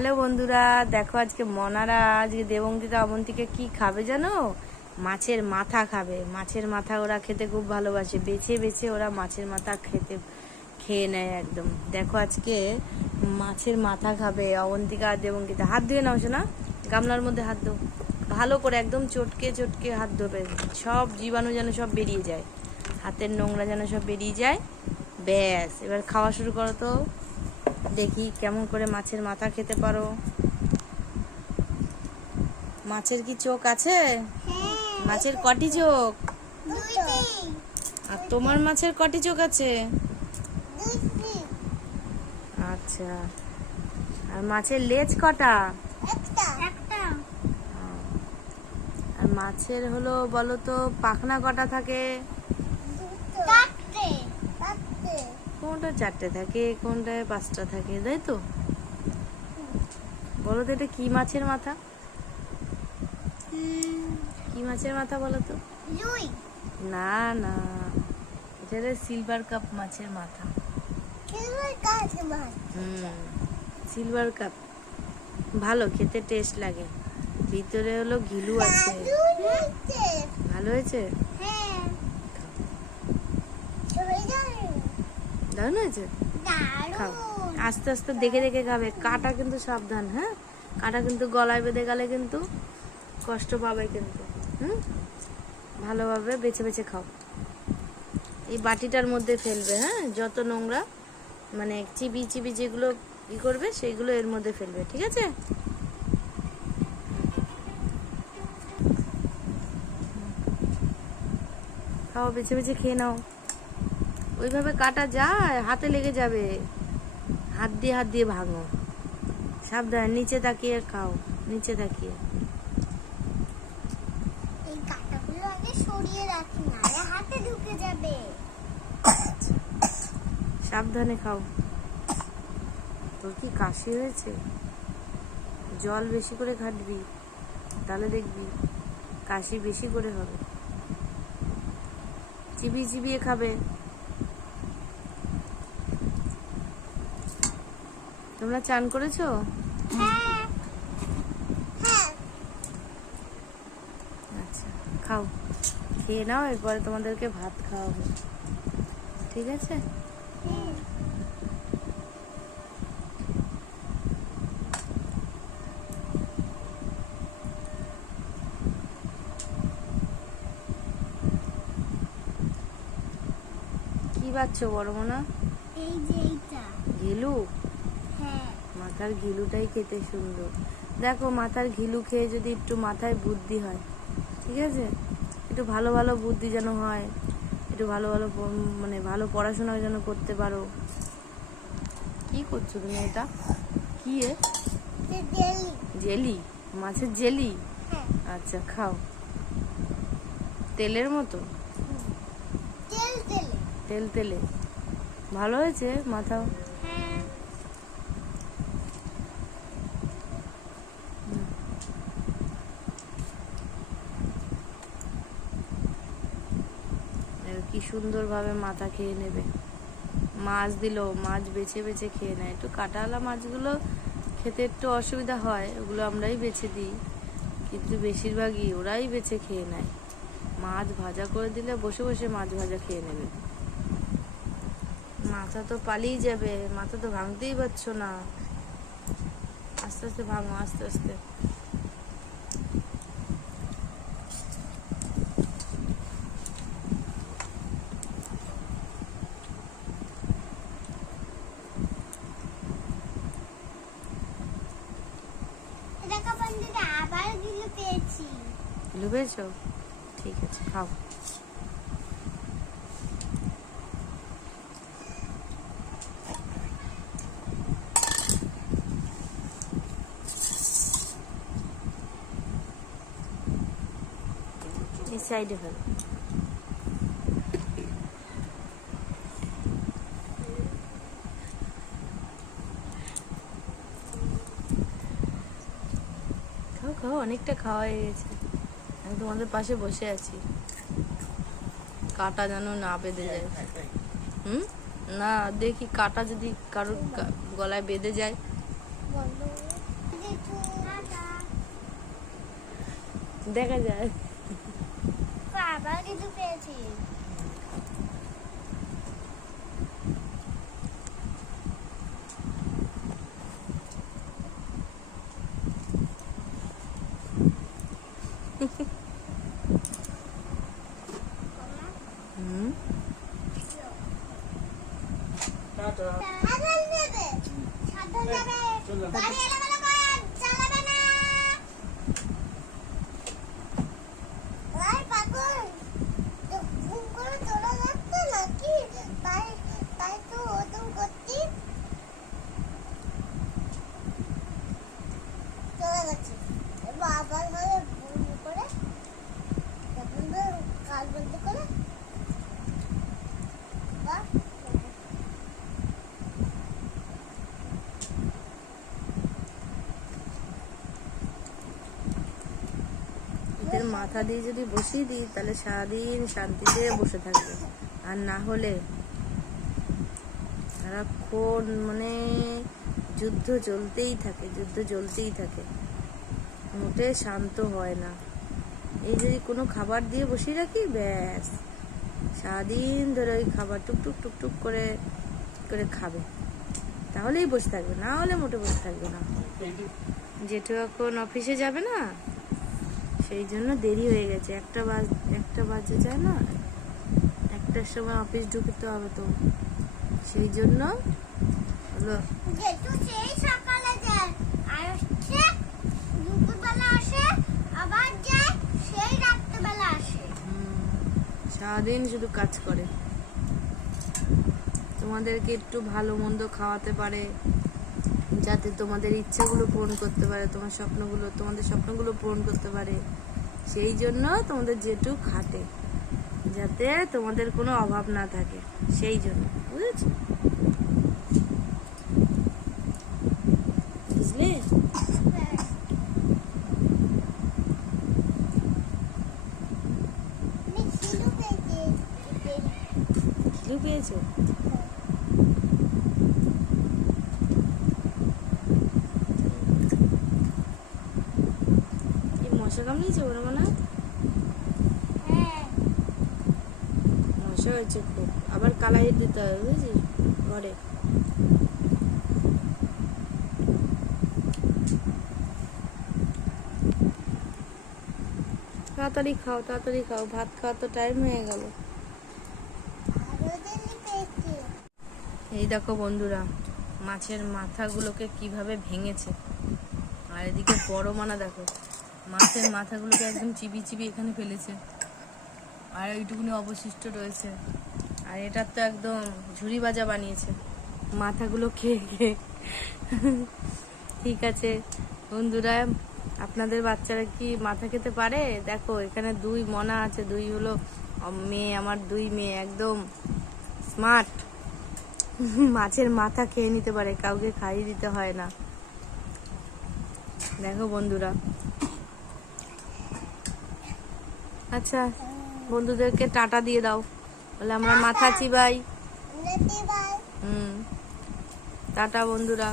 Hello বন্ধুরা, দেখো আজকে মনারা, আজকে দেবঙ্গিকা অবন্তিকে কি খাবে জানো? মাছের মাথা খাবে। মাছের মাথা ওরা খেতে খুব ভালোবাসে। বেছে বেছে ওরা মাছের মাথা খেতে, খেয়ে নেয় একদম। দেখো আজকে মাছের মাথা খাবে অবন্তিকা আর দেবঙ্গিতা। হাত ধুয়ে নাও না গামলার মধ্যে হাত ধো। ভালো করে একদম চটকে চটকে হাত ধোবে। সব জীবাণু যেন সব বেরিয়ে যায়। হাতের নোংরা যেন সব বেরিয়ে যায়। ব্যাস, এবার খাওয়া শুরু করো তো। দেখি কেমন করে মাছের মাথা খেতে পারো। মাছের কি চোখ আছে? মাছের কটি চোখ? আর তোমার মাছের কটি চোখ আছে? আচ্ছা। আর মাছের লেজ কটা? আর মাছের হলো বলো তো পাখনা কটা থাকে? কোনটা চারটে থাকে কোনটায় পাঁচটা থাকে তাই তো? বলো তো এটা কি মাছের মাথা? কি মাছের মাথা বলো তো? না না। এটা সিলভার কাপ মাছের মাথা। সিলভার কাপ ভালো খেতে টেস্ট লাগে। ভিতরে হলো ঘিলু আছে। ভালো হয়েছে? দারুণ হয়েছে? খাও। আস্তে আস্তে দেখে দেখে খাবে। কাটা কিন্তু সাবধান হ্যাঁ? কাটা কিন্তু গলায় বেঁধে গেলে কিন্তু কষ্ট পাবে কিন্তু হুম? ভালোভাবে বেছে বেছে খাও। এই বাটিটার মধ্যে ফেলবে হ্যাঁ? যত নোংরা মানে চিবি চিবি যেগুলো ই করবে সেইগুলো এর মধ্যে ফেলবে ঠিক আছে? খাও বেছে বেছে খেয়ে নাও। ওইভাবে কাটা যায় হাতে লেগে যাবে। হাত দিয়ে হাত দিয়ে ভাঙো। সাবধান নিচে তাকিয়ে খাও নিচে তাকিয়ে। সাবধানে খাও। তোর কি কাশি হয়েছে? জল বেশি করে ঘাটবি তাহলে দেখবি কাশি বেশি করে হবে। চিবিয়ে চিবিয়ে খাবে। তোমরা চান করেছ? আচ্ছা খাও। খেয়ে নাও এরপরে তোমাদেরকে ভাত খাওয়াবো। ঠিক আছে? কি বাচ্চো বড় মোনা এই যে এইটা। হ্যাঁ মাথার ঘিলুটাই খেতে সুন্দর। দেখো মাথার ঘিলু খেয়ে যদি একটু মাথায় বুদ্ধি হয় ঠিক আছে? একটু ভালো ভালো বুদ্ধি যেন হয় একটু ভালো ভালো মানে ভালো পড়াশোনা যেন করতে পারো। কি করছ তুমি এটা? কি এ? জেলি। মাছের জেলি? আচ্ছা খাও। তেলের মতো? তেল তেলে। তেল তেলে। ভালো হয়েছে মাথা হ্যাঁ এবার কি সুন্দরভাবে মাথা খেয়ে নেবে। মাছ দিল, মাছ বেছে বেছে খেয়ে নেয়। একটু কাটাওয়ালা মাছগুলো খেতে একটু অসুবিধা হয়, ওগুলো আমরাই বেছে দিই। কিন্তু বেশিরভাগই ওরাই বেছে খেয়ে নেয়। মাছ ভাজা করে দিলে বসে বসে মাছ ভাজা খেয়ে নেবে। মাথা তো পালিয়ে যাবে, মাথা তো ভাঙতেই পারছ না। আস্তে আস্তে ভাঙো, আস্তে আস্তে দেখা বন্ধুরা আবার গিলে পেয়েছি ডুবেছো ঠিক আছে খাও। এই সাইডে ফেল। খাও খাও অনেকটা খাওয়া হয়ে গেছে। আমি তোমাদের পাশে বসে আছি। কাটা যেন না বেঁধে যায়। হুম? না, দেখি কাটা যদি কারোর গলায় বেঁধে যায়। দেখা যায়। বাবা কিছু পেয়েছি। Tuh. এদের মাথা দিয়ে যদি বসিয়ে দিই, তাহলে সারাদিন শান্তিতে বসে থাকবে। আর না হলে সারাক্ষণ মানে যুদ্ধ চলতেই থাকে, যুদ্ধ চলতেই থাকে। মোটে শান্ত হয় না। এই যদি কোনো খাবার দিয়ে বসিয়ে রাখি, ব্যাস। সারাদিন ধরে ওই খাবার টুকটুক টুকটুক করে করে খাবে। তাহলেই বসে থাকবে, না হলে মোটে বসে থাকবে না। জেঠু এখন অফিসে যাবে না? সেই জন্য দেরি হয়ে গেছে। একটা বাজ একটা বাজে যায় না? একটার সময় অফিস ঢুকতে হবে তো। সেই জন্য হলো সারাদিন শুধু কাজ করে। তোমাদেরকে একটু ভালো মন্দ খাওয়াতে পারে। যাতে তোমাদের ইচ্ছাগুলো পূরণ করতে পারে তোমার স্বপ্নগুলো তোমাদের স্বপ্নগুলো পূরণ করতে পারে। সেই জন্য তোমাদের যেটুক খাটে যাতে তোমাদের কোনো অভাব না থাকে। সেই জন্য বুঝেছ? বুঝলে? খিলু পেয়েছি? ওরা মনে মশা হয়েছে খুব। আবার কালাইয়ের দিতে হবে বুঝেছিস ঘরে। তাড়াতাড়ি খাও তাড়াতাড়ি খাও। ভাত খাওয়া তো টাইম হয়ে গেল। এই দেখো বন্ধুরা, মাছের মাথাগুলোকে কীভাবে ভেঙেছে। আর এদিকে বড় মানা দেখো। মাছের মাথাগুলোকে একদম চিবি চিবি এখানে ফেলেছে। আর এইটুকুনি অবশিষ্ট রয়েছে। আর এটার তো একদম ঝুড়ি বাজা বানিয়েছে। মাথাগুলো খেয়ে খেয়ে। ঠিক আছে। বন্ধুরা, আপনাদের বাচ্চারা কি মাথা খেতে পারে? দেখো, এখানে দুই মনা আছে। দুই হলো মেয়ে, আমার দুই মেয়ে। একদম স্মার্ট। মাছের মাথা খেয়ে নিতে পারে। কাউকে খাইয়ে দিতে হয় না। দেখো বন্ধুরা আচ্ছা বন্ধুদেরকে টাটা দিয়ে দাও। বলে আমরা মাথা চিবাই হুম। টাটা বন্ধুরা।